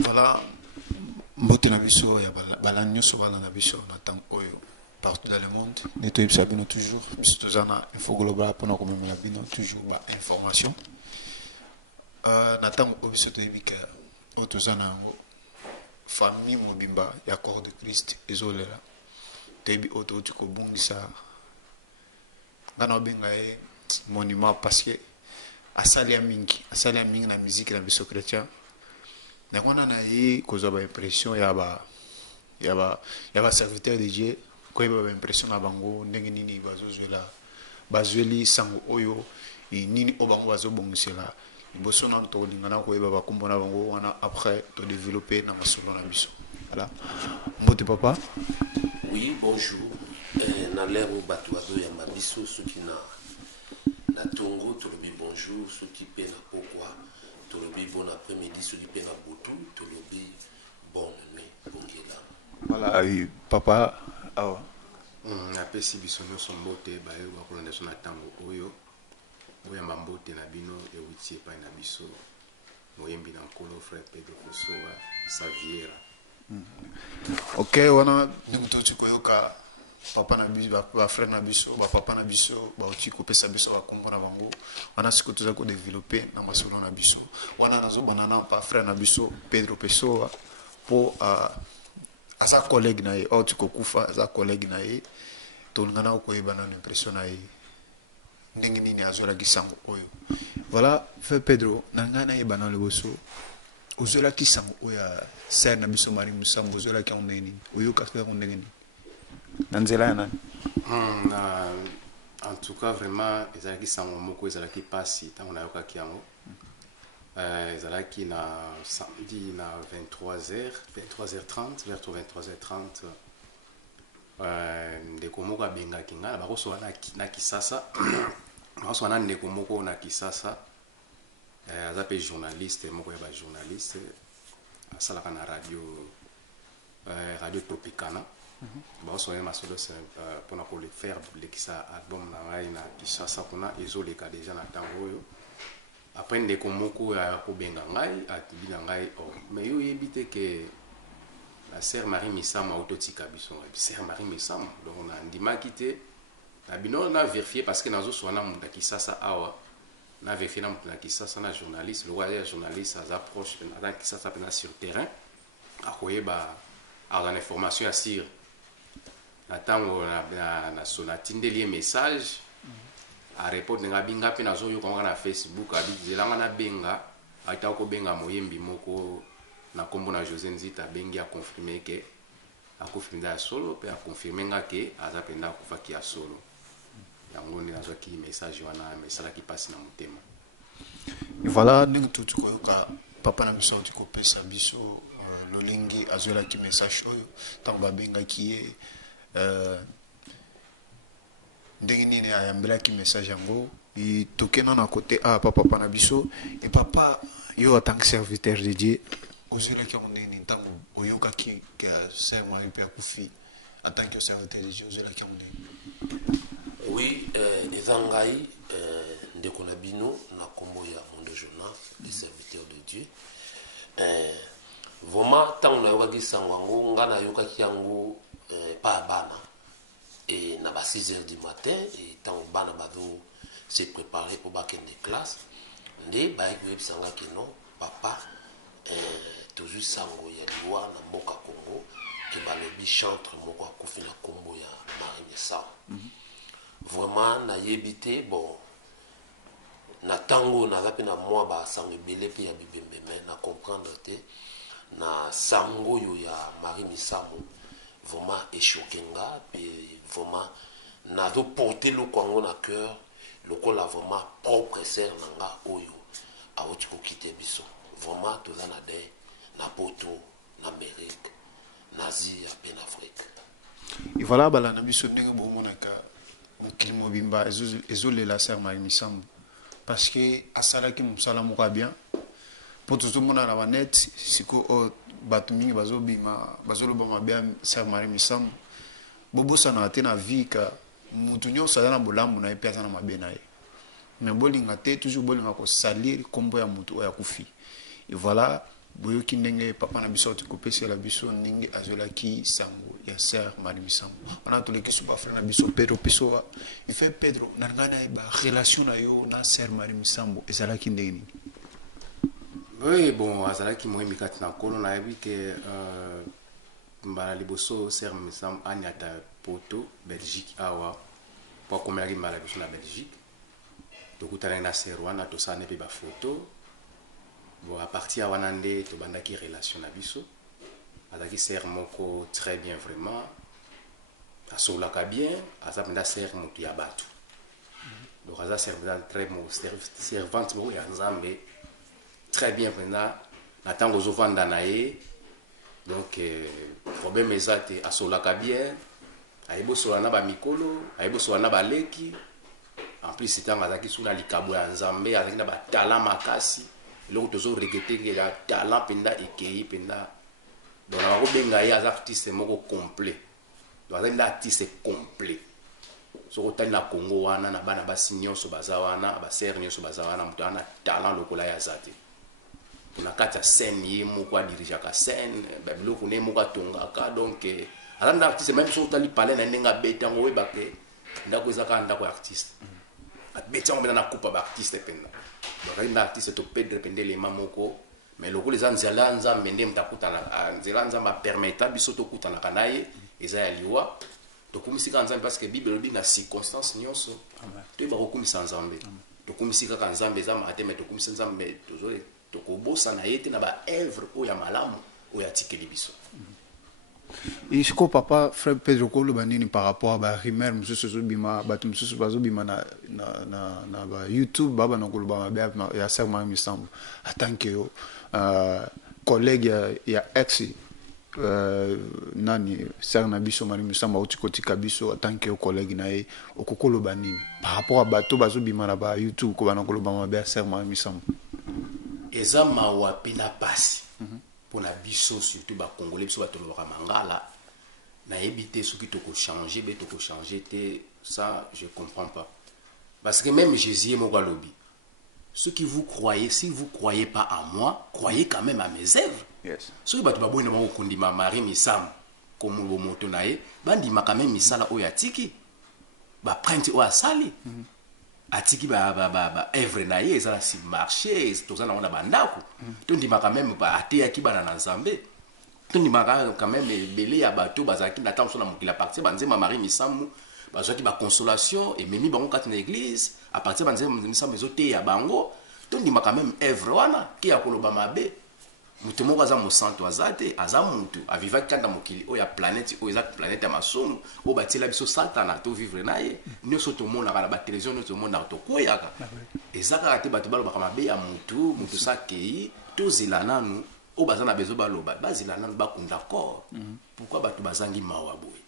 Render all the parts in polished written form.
Voilà, mbote na biso ya bala nyonso bala na biso na temps oyo partout dans le monde. Neto yebisa bino toujours biso toza na info global mpona komemela bino toujours ba information. Na temps oyo biso toyebi ke oyo toza na yango famille mobimba ya corps de Christ ezolela toyebi oyo touti kobungisa nga na obenga ye monument parce que asali ya mingi na musique na biso chrétien. Nakona na ye kozwa ba impression ya ba serviteur de Dieu koyeba ba impression na bango ndenge nini bazweli sango oyo nini o bango bazobongisela liboso na tolingana koyeba bakombo na bango wana après to développer na masolo na biso. Voilà, mbote papa. Oui, bonjour. Na l'ère où batuado ya mabiso soki na tongo tolobi bonjour soki pe na pourquoi tolobi bon après-midi soki pe na botu tolobi bonne nuit bongela. Voilà, oui, papa. Ah apesi biso nyonso mbote baye bakolanda so na ntango oyo boyamba mbote na bino ewuti epai na biso moyembi na nkolo frère Pedro Kosoa Saviera. Ok, wana ndenge toti koyoka papa na biso ba frère na biso ba papa na biso ba oti kopesa biso bakombo na bango wana siko toza ko développer na masolo na biso wana nazo banana pa frère na biso Pedro Pessoa po asa collègue na ye oti kokufa asa collègue na ye tolingana koyeba na impression na ye ndenge nini azola kisango oyo. Voilà, frère Pedro nangana ye bana leboso ozola kisango oya sœur na biso Marie Musambo ozola ki ondeni oyo kasika ondeni nanzela ya nani? En tout cas vraiment ezalaki sango moko ezalaki pasi ntango nayokaki yango ezalaki na samedi na 23h30 vers 23h30 ndeko moko abengaki nga bakosoba na Kisasa bakosoba na ndeko moko na Kisasa aza mpe journaliste moko ya bajournaliste asalaka na radio Tropicana. Bakosoba ye masolo mpona kolefaire kolekisa album na ngai na Kinshasa kuna ezoleka deja na ntango oyo après ndeko moko akobenga ngai atibi na ngai mais yo oyebi te ke la sœur Marie Misama autotika biso sœur Marie Misama donc nandimaki te na bino na vérifier parce que nazosoba na moto ya Kisasa awa na vérifier na moto na Kisasa na journaliste le roi ya journaliste aza proche na Kisasa mpena sur terrain akoyeba aza na information ya sire na ntango natindeli ye message arepondre nga binga mpe nazoyoka nga na Facebook abizelanga nabenga atako kobenga moyembi moko na kombo na José Nzita abengi akonfirme ke akofirme ya solo mpe akonfirme nga ke aza mpenza akufaki ya solo yango nde nazwaki message wana mesalaki mpasi na motema. Voilà, ndenge toti koyoka papa na biso oti kopesa biso lolingi azwelaki message oyo ntango babengaki ye ndenge nini ayambelaki message yango tokena na côté papa na biso et papa yo en tant que serviteur de Dieu ozwelaki yango ndenge nini ntango oyokaki sœur Marie mpe akufi en tant que serviteur de Dieu ozwelaki yango ndenge? Oui, eza ngai ndeko na bino na kombo ya Mondo Jonas les serviteurs de Dieu. Vraiment ntango nayokaki sango yango nga nayokaki yango pa bana et na ba 6h du matin et ntango bana bazo se préparer pour bakende classe nde bayaki koyebisanga ke non papa tozwi sango ya liwa na mboka Congo ke balobi chantre moko akufi na kombo ya Marie Messa. Vraiment nayebi te bon na ntango naza mpe na mwa basango ebele mpe ya bibembe me na comprendre te na sango oyo ya Marie Misamo vraiment échoqué nga puis vraiment nazo porter le Congo na cœur lokola vraiment propre sœur na nga oyo awoti kokite biso vraiment toza na de na poto na Amérique na Asie pe na Afrique. Et voilà bala na biso ndenge bomonaka mokili mobimba ezolela sœur Marie Misamo parce que asalaki mosala moko bien po tozomona na banet siko bato mingi bazoloba mabe sœur Marie Misamo bobosana te na vie ka mutu nyonso aza na bolamu na ye mpe aza na mabe na ye mais bolinga te toujours bolinga kosalir kombo ya mutu oyo akufi. Et voilà boyoki ndenge papa na biso atikopesela biso ndenge azolaki sango ya ser Marie Misambo wana toleki so bafrère na biso Pedro peso il fait Pedro na nga na ba relation na yo na ser Marie Misambo ezalaki ndenge nini? Oui, bon, azalaki moyembi kati na kolo nayebi ke mbala liboso ser Misambo anyata poto Belgique awa po akomelaki mbala biso na Belgique tokutanaki na ser wana tosala mpe bafoto. Bon, à partir de Wanande, tu as une relation avec biso. Azaki ser moko très bien vraiment. Asolaka bien, azapenda ser moko ya batu. Donc aza servante très bon, servante moko ya Nzambe très bien vraiment. Natango zovanda na ye. Donc problème ezate asolaka bien. Ayebo solana ba mikolo, ayebo solana ba leki. En plus c'est un azaki sous la likabo ya Nzambe, azaki na ba talent makasi. L'autre toujours regretté qu'il a talent penda ikei penda donc on va benga ya artiste moko complet donc un artiste complet so ko tali na Congo wana na bana ba sinyoso bazawana ba ser nyoso bazawana mutu ana talent lokola ya zate kuna kata scène ye moko a diriger ka scène ba biloko ne moko atonga ka donc un artiste même so tali parler na nenga betango we baké ndako ezaka ndako artiste betango mena na coupe ba artiste penda. Donc il y a artiste to Pedro pendele mamoko mais loko les anzela nzambe ndem takutana nzela nzamba permettre biso to kutana kanaye eza ya liwa to kumisika nzambe parce que bible bi na circonstance nyonso to ba kokumisa nzambe to kumisika ka nzambe za mate mais to kumisa nzambe to kobosa na yete na ba œuvre o ya malamu o ya tikeli biso. Et je crois papa frère Pedro Kolo banini par rapport à ba rimer mususu bima batu mususu bazo bima na ba YouTube baba na kolo ba ya ser Marie Misambo en tant que collègue ya ex nani ser na biso Marie Misambo utikoti kabiso en tant que collègue na e okokolo banini par rapport à bato bazo bima na ba YouTube ko bana kolo ba ya ser Marie Misambo ezama wa pina pasi pour la biso surtout ba congolais biso bato ba mangala na éviter ce qui te changer be te changer ça je comprends pas parce que même Jésus mon lobby ce qui vous croyez si vous croyez pas à moi croyez quand même à mes œuvres yes ce qui bato ba boina mo kondima Marie Misambo comme bo moto nae bandi ma quand même misala o ya tiki ba prendre o asali atiki ba œuvre na ye ezala si marché tozana ona bandako to ndima quand même ba atea ki bana na Nzambe to ndima quand même belé ya bato bazaki na tanso na mokila partir banzema Marie Misambo bazaki ba consolation et memi bango kat na église à partir banzema Misambo ezote ya bango to ndima quand même œuvre wana ki ya koloba mabe mutu moko aza mosantu azate aza mutu avivaki kanda mokili oyo ya planète oyo eza planète ya masumu oyo batiela biso satana to vivre na ye nyonso tomonaka na batelevizio nyonso tomonaka tokweyaka eza kaka te bato balobaka mabe ya mutu sakei tozela nanu oyo baza na bezo baloba bazela nanu bakunda corps pourquoi bato bazangi mawa boye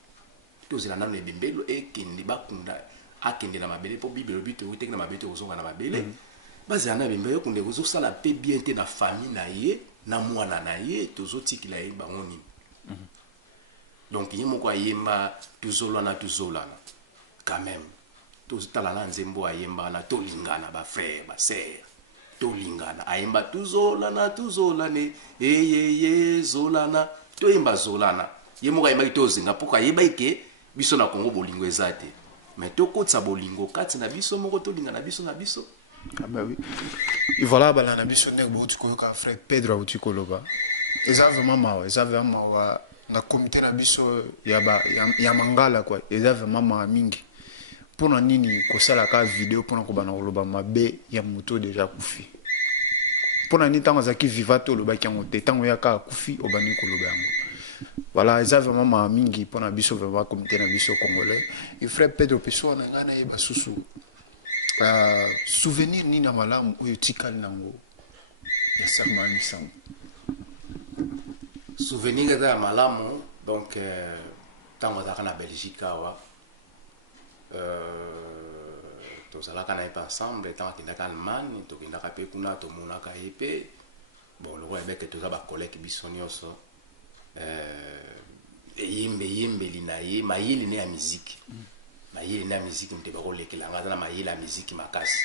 tozela nanu ebembelo ekende bakunda akende na mabele mpo bible lobi toyoteki na mabele tokozonga na mabele bazela na ebembelo ekunde kozosala mpe bien te na famille na ye na mwana na ye tozotikila ye bango nini donc ye moko ayemba tuzolana quand même tozotala na nzembo ayemba na tolingana ba frère ba sœur tolingana ayemba tuzolane eyeye zolana toyemba zolana ye moko ayemba tozinga poko ayeba ike biso na Congo bolingo ezate mais tokotsa bolingo kati na biso moko tolingana biso na biso. Ah bah oui. Et voilà, bah la biso nek bo tuko ka frère Pedro utikoloba. Eza vraiment mawa, eza vraiment wa na comité na biso ya mangala quoi. Eza vraiment ma mingi. Pour na nini ko sala ka vidéo pour na ko bana koloba mabe ya moto déjà kufi. Pour na ni tango zaki vivato loba ki ngote tango ya ka kufi obani koloba yango. Voilà, eza vraiment ma mingi pour na biso vraiment comité na biso congolais. Et frère Pedro peso na ngana yeba susu. Souvenir ni na malamu oyo tikali nango ya ser Marie Misambo. Souvenir de malamu donc tango zaka na Belgique awa tozalaka na pas ensemble tango tindaka Allemagne tokendaka pe kuna tomonaka ye pe bon loko ebeke toza ba collègue biso nyonso yembeli na ye mayeli ne ya musique mayeli na musique mte bako lekela ngata na mayeli ya musique makasi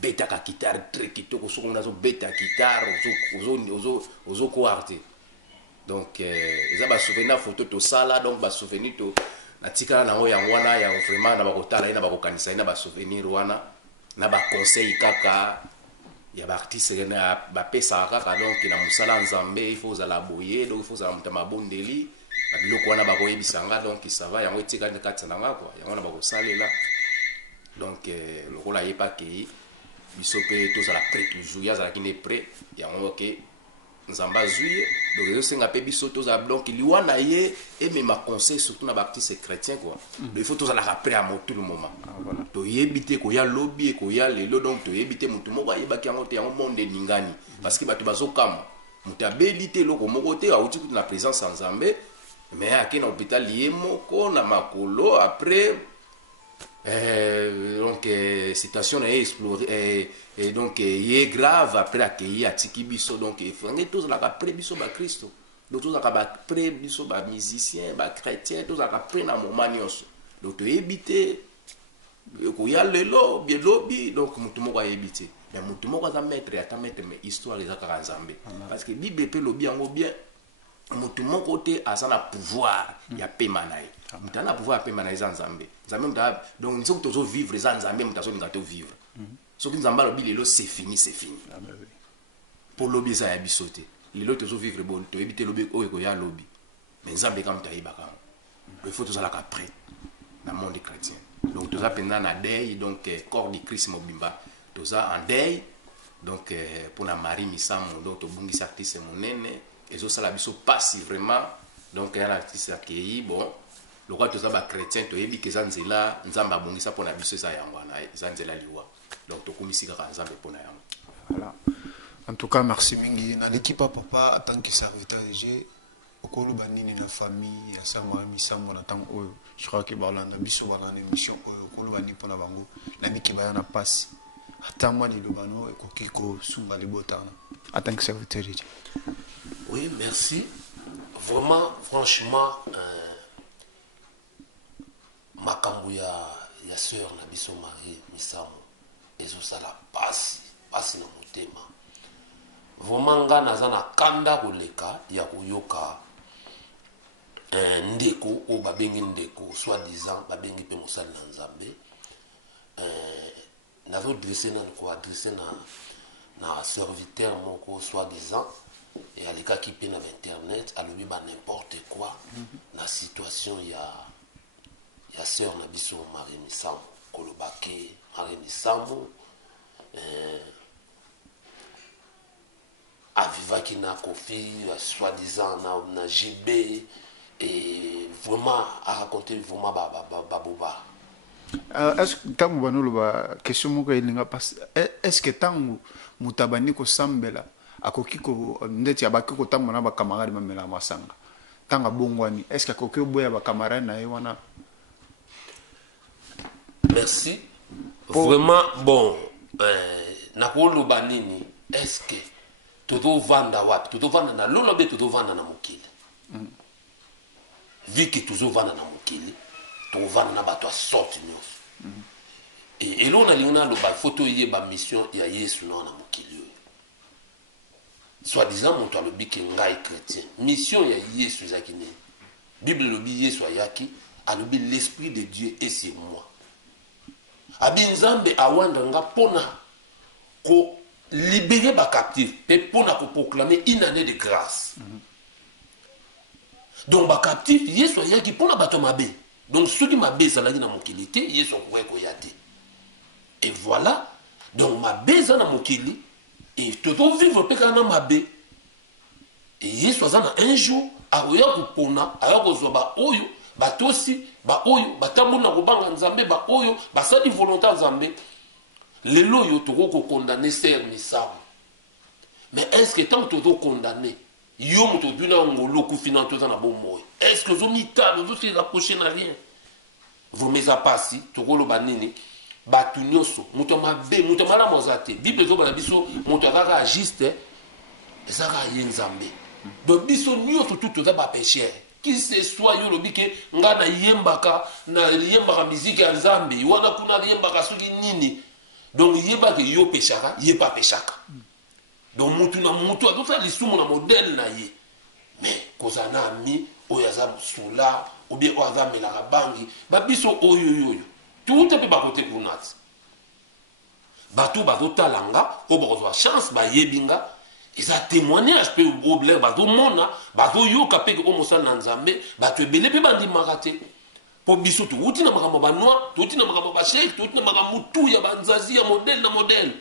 beta ka guitare très kitoko soko nazo beta guitare ozo ko arte donc eza ba souvenir photo to sala donc ba souvenir to natika na oya ngwana ya vraiment na bakotala ina bakokanisa ina ba souvenir wana na ba conseil kaka ya ba artiste na ba pesa kaka donc na musala nzambe il faut za la boyer donc il faut za mutama bondeli ba biloko wana bakoyebisanga donc ça va yango etika kati na nga quoi yango na bakosalela donc lokola yepa ke biso pe tozala prêt toujours yazalaki ne prêt yango ke nzamba zuye donc ezosenga pe biso tozala donc liwa na ye emema conseil surtout na baartiste chrétien quoi il faut tozalaka prêt à tout le moment toyebi te koya lobi koya lelo donc toyebi te motu moko ayebaki yango te yango monde ningani parce que bato bazokama moto abeli te eloko moko te auti kutu na présence ya nzambe mais ake na hôpital ye moko na makolo après donc situation est explorée et donc il est grave après accueillir atiki biso donc frangi tous la après biso ba Christo donc tous la après biso ba musicien ba chrétien tous la après na moment nyonso donc to éviter ko ya lelo bien lobby donc mutu moko éviter mais mutu moko za mettre ata mettre mais histoire les akara nzambe parce que bible pe lobby yango bien mutu moko te asana pouvoir ya pema naye mutu na pouvoir ya pema naye za nzambe nzambe mutu donc nzoko tozo vivre za nzambe mutu azo ngato vivre soki nzambe alobi lelo c'est fini pour lobby za ya biso te lelo tozo vivre bon to ebite lobby oyo ko ya lobby mais nzambe kam tayiba kam il faut tozala ka prêt na monde chrétien donc toza pendant na deuil donc corps du Christ mobimba toza en deuil donc pour na Marie Misamo donc to bungisa artiste monene et ça la biso passe vraiment donc un artiste accueilli bon le roi tous les chrétiens to yebi que zanzela nzamba bongisa pour na biso za yangwana zanzela liwa donc to komisika ka nzambe pour na yango voilà en tout cas merci mingi na l'équipe papa en tant que serviteur j'ai okolo banini na famille ya sangwa misambo na tango oyo je crois que balanda biso wana na émission oyo okolo bani pour na bango na miki baya na passe atama ni lobano ekokiko sunga libotana en tant que serviteur j'ai. Oui, merci. Vraiment, franchement, makambo ya sœur na biso Marie Misamo ezosala pasi na motema. Vraiment nga naza na kanda koleka ya koyoka ndeko o babengi ndeko soi-disant babengi pe mosali na nzambe nazo dresser na ko adresser na serviteur moko soi-disant et à l'écart qui peine avec internet à lui n'importe quoi la situation il y a sœur Nabiso Marie Misamo Kolobake Marie Misamo Aviva qui n'a Kofi soi-disant na JB et vraiment à raconter vraiment baboba est-ce que tangu banolo ba question moko elinga passe est-ce que tangu mutabani ko sambela akoki ko ndeti abaki ko tambo na ba camarade mamela masanga tanga bongwani est-ce que akoki boya ba camarade na wana merci vraiment bon na ko banini est-ce que todo vanda wapi todo vanda na lolo be todo vanda na mokili vu que todo vanda na mokili to vanda na bato sorti nyos et là on a lina lo ba photo yé ba mission ya Yesu na mokili soi-disant mon toi le bique ngai chrétien mission ya Yesu zakine Bible le bi Yesu ayaki a le l'esprit de Dieu et c'est moi abinzambe awanda nga pona ko libérer ba captif et pona ko proclamer une année de grâce donc ba captif Yesu ayaki pona bato mabe donc ceux qui mabe zalaki na mokili te Yesu ko yate et voilà donc mabe za na mokili et tout vivre pekana mabe et Yesu azana un jour aoya kupona ayako zo ba oyo batosi ba oyo batamuna kobanga nzambe ba oyo basadi volontaire nzambe lelo yo to ko condamner ser Misamo mais est-ce que tant to condamner yo moto duna ngolo ku finanto na bomoy est-ce que zo mitalo zo se rapprocher na rien vous mes apasi to ko lo banini batu nyonso moto mabe moto mala mozate bible zo bana biso moto akaka juste ezaka yenzambe donc biso nyonso tout za ba pécheur qui se soit yo lobike ngana yembaka na yembaka musique ya nzambe wana kuna yembaka soki nini donc yeba ke yo pechaka yeba pechaka donc mutu na mutu azosala lisumu na modèle na ye mais kozala na ami oyo aza mosula ou bien oyo aza amelaka bangi babiso oyo tuta mpe bakote kuna ti bato bazotala nga oyo bakozwa chance bayebi nga eza témoignage mpe oblere bazomona bazoyoka mpe ke oyo mosala na nzambe bato ebele mpe bandimaka te mpo biso touti na makambo banoi touti na makambo basheke touti na makambo mutu ya banzazi ya modele na modele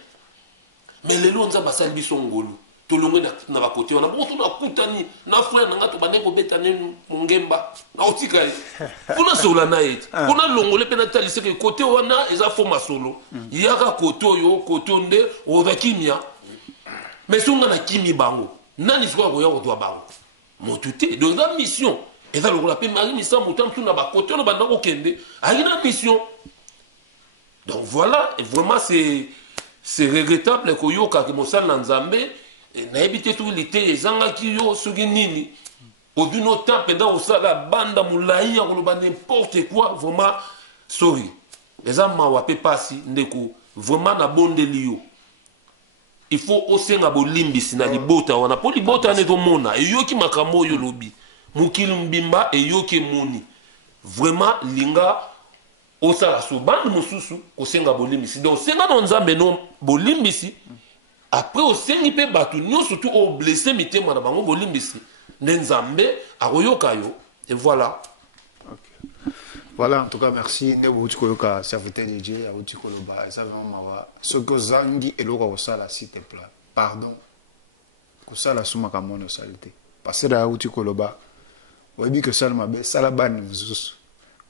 mais lelo nzambe asali biso ngolu tolongwe na bakote wana bongo tunakutani na frère na nga tobandeki kobeta nenu mongemba naotika ye mpona sola na ye te mpona longole mpe nataliseke kote wana eza fo masolo yaka kote oyo kote nde oza kimia mais songa na kimi bango nani sikoyo akoya kozwa bango motu te donc eza mission eza lokola mpe mari misa motu amtu na bakote wana banda kokende ayaki na mission donc voilà et vraiment c'est regrettable koyoka ke mosala na nzambe nayebi te tukili te ezangaki yo soki nini ozwi no temps mpenza kosala banda molai ya koloba n'importe quoi vraiment sorry eza mawa mpe pasi ndeko vraiment nabondeli yo il faut osenga bolimbisi na libota wana mpo libota wana ezomona eyoki makambo oyo lobi mokili mbimba eyoki emoni vraiment linga osala so bande mosusu kosenga bolimbisi donc osenga na nzambe no bolimbisi après osengi mpe bato nyonso tu oblesse mitema na bango bolimbisi nde nzambe akoyoka yo et voilà. Okay. Voilà, en tout cas, merci. Nebo Tikoyoka, serviteur de Dieu, à Otikoloba, et ça vraiment mawa. Ce que Zangi et Loka Osala, s'il te plaît. Pardon. Kosala Souma Kamono Salite. Parce que là, Otikoloba, on dit que Salma Be, Salaban,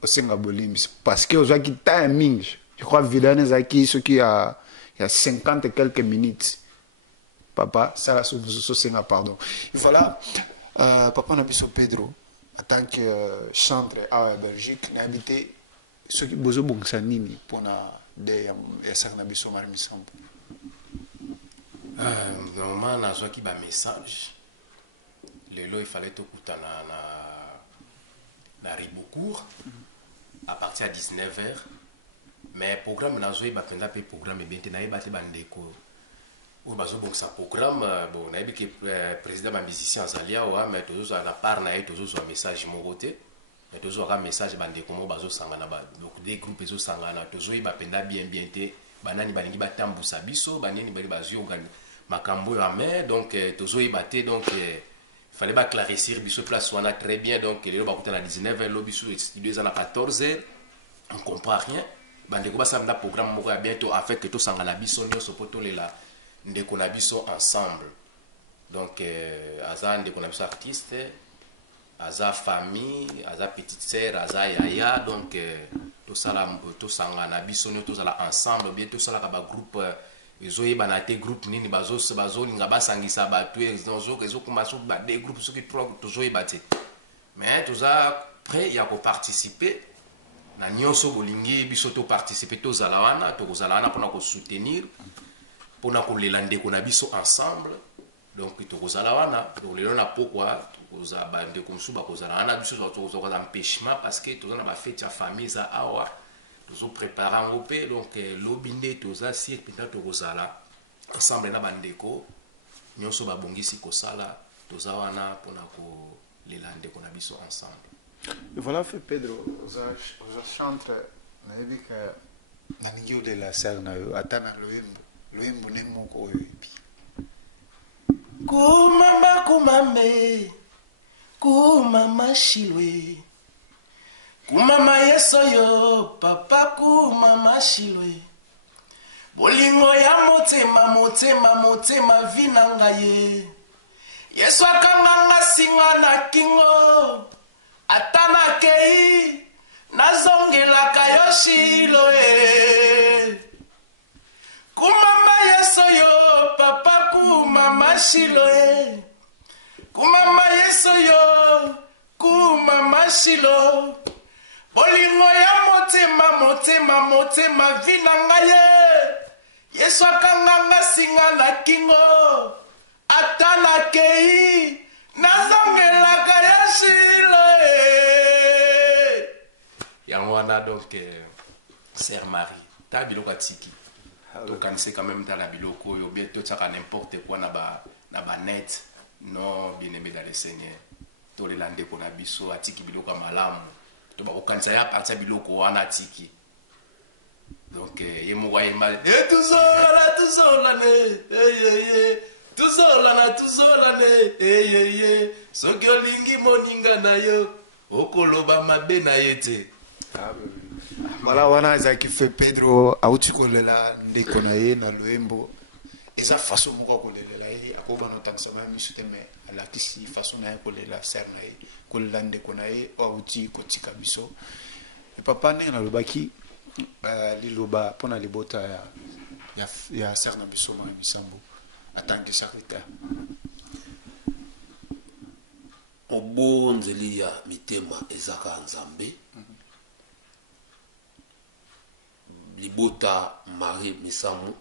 Osenga Bolim. Parce que Ozaki timing, je crois, Vidane Zaki, ce qui a 50 et quelques minutes. Papa, Sala Sosenga, pardon. Et voilà, Papa Nabiso Pedro. En tant que chantre à Belgique, j'ai habité ceux qui ont besoin de pour des biso mari misambo. Normalement, na zo ki ba message. Lelo il fallait tout kutana na Ribocourt à partir de 19h. Mais programme na zo ba penda pe programme bien te na ba te bandeko. Ou bazo bon sa programme bon na que président ba musicien azalia wa mais toujours à la part na toujours un message mon côté mais toujours un message bande comment bazo sangana ba donc des groupes ezo sangana toujours ba penda bien te banani balingi batambusa biso banini bali bazio ngani makambo ya mais donc toujours ibate donc fallait ba clarifier biso place wana très bien donc le ba kuta na 19h lo biso studio za na 14h on comprend rien bande ko ba samna programme moko ya bientôt avec que to sangana biso nyoso poto lela ndeko na biso ensemble donc aza ndeko na biso artiste aza famille aza petite sœur aza yaya donc tout ça na biso nyo tout ça ensemble bien tout ça la ba groupe ezoyeba na te groupe nini bazo linga basangisa batu ezo kumaso ba des groupes ceux qui pro tozoyeba te mais tout ça prêt ya ko participer na nyonso bolingi biso to participer to zala wana pona ko soutenir pona kolela ndeko na biso ensemble donc tokozala wana donc lelo na pokwa tokozala bandeko mosusu bakozala wana biso tokozala empêchement parce que tozala na bafete ya famille za awa tozoprépare yango mpe donc lobi nde toza sir mpenza tokozala ensemble na bandeko nyonso babongisi kosala toza wana mpona kolela ndeko na biso ensemble. Et voilà fait Pedro oza chantre nayebi ka naningi olela ser na yo ata na loyembo nde moko oyo ebi kumama kumambe kumama shilwe kumama yesoyo papa kumama shilwe bolingo ya motema vina ngaye yesu akanganga singa na kingo atana kei nazongelaka yo shiloe kumama yesoyo papa kumama shiloe kumama yesoyo kumama shilo bolingo ya motema vina ngaye yesu akanganga singa na kingo atana kei nazongelaka ya shiloe yango wana donc sœur Marie ta biloko atiki tokanisi quand même tala biloko oyo bien totiaka n'importe quoi na ba net non bien aimé dans le Seigneur tolela ndeko na biso atiki biloko ya malamu to bakokanisa ya partir biloko wana atiki donc ye moko ayemba tuzolana soki olingi moninga na yo okoloba mabe na ye te. Voilà, wana ezalaki fe Pedro auti kolela ndeko na ye na loyembo eza façon moko kolelela ye akobana otangisama ya miso te mais alakisi façon na ye kolela ser na ye kolela ndeko na ye auti kotika biso papa ndenge nalobaki liloba mpona libota ya ser na biso Marie Misambo atanke secrétaire obonzeli ya mitema ezaka nzambe libota Marie Misambo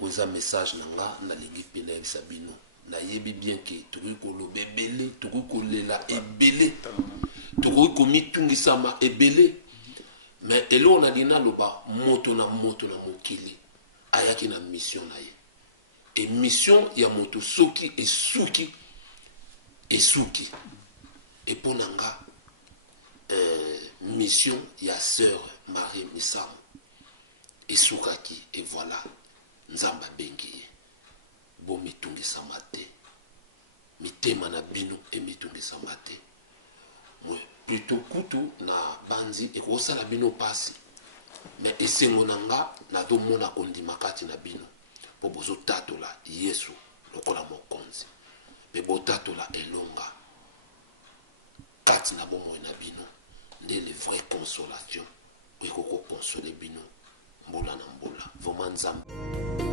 oza message nanga nalingi pe na yebisa bino nayebi bien ke tokoki koloba ebele tokoki kolela ebele tokoki komitungisama ebele mais eloko nalingi naloba moto na mokili ayaki na mission na ye e mission ya moto soki esuki e mpo na nga mission ya sœur Marie Misambo esukaki et voilà nzamba bengi ye bo mitungisama te mitema na bino emitungisama te mwe plutôt kutu na banzi ekosala bino pasi mais esengo na nga nazomona kondima kati na bino mpo bozotatola Yesu lokola mokonzi mpe botatola elonga kati na bomoi na bino nde le vraie consolation oyo ekokokonsole bino mbula na mbula vraiment nzambe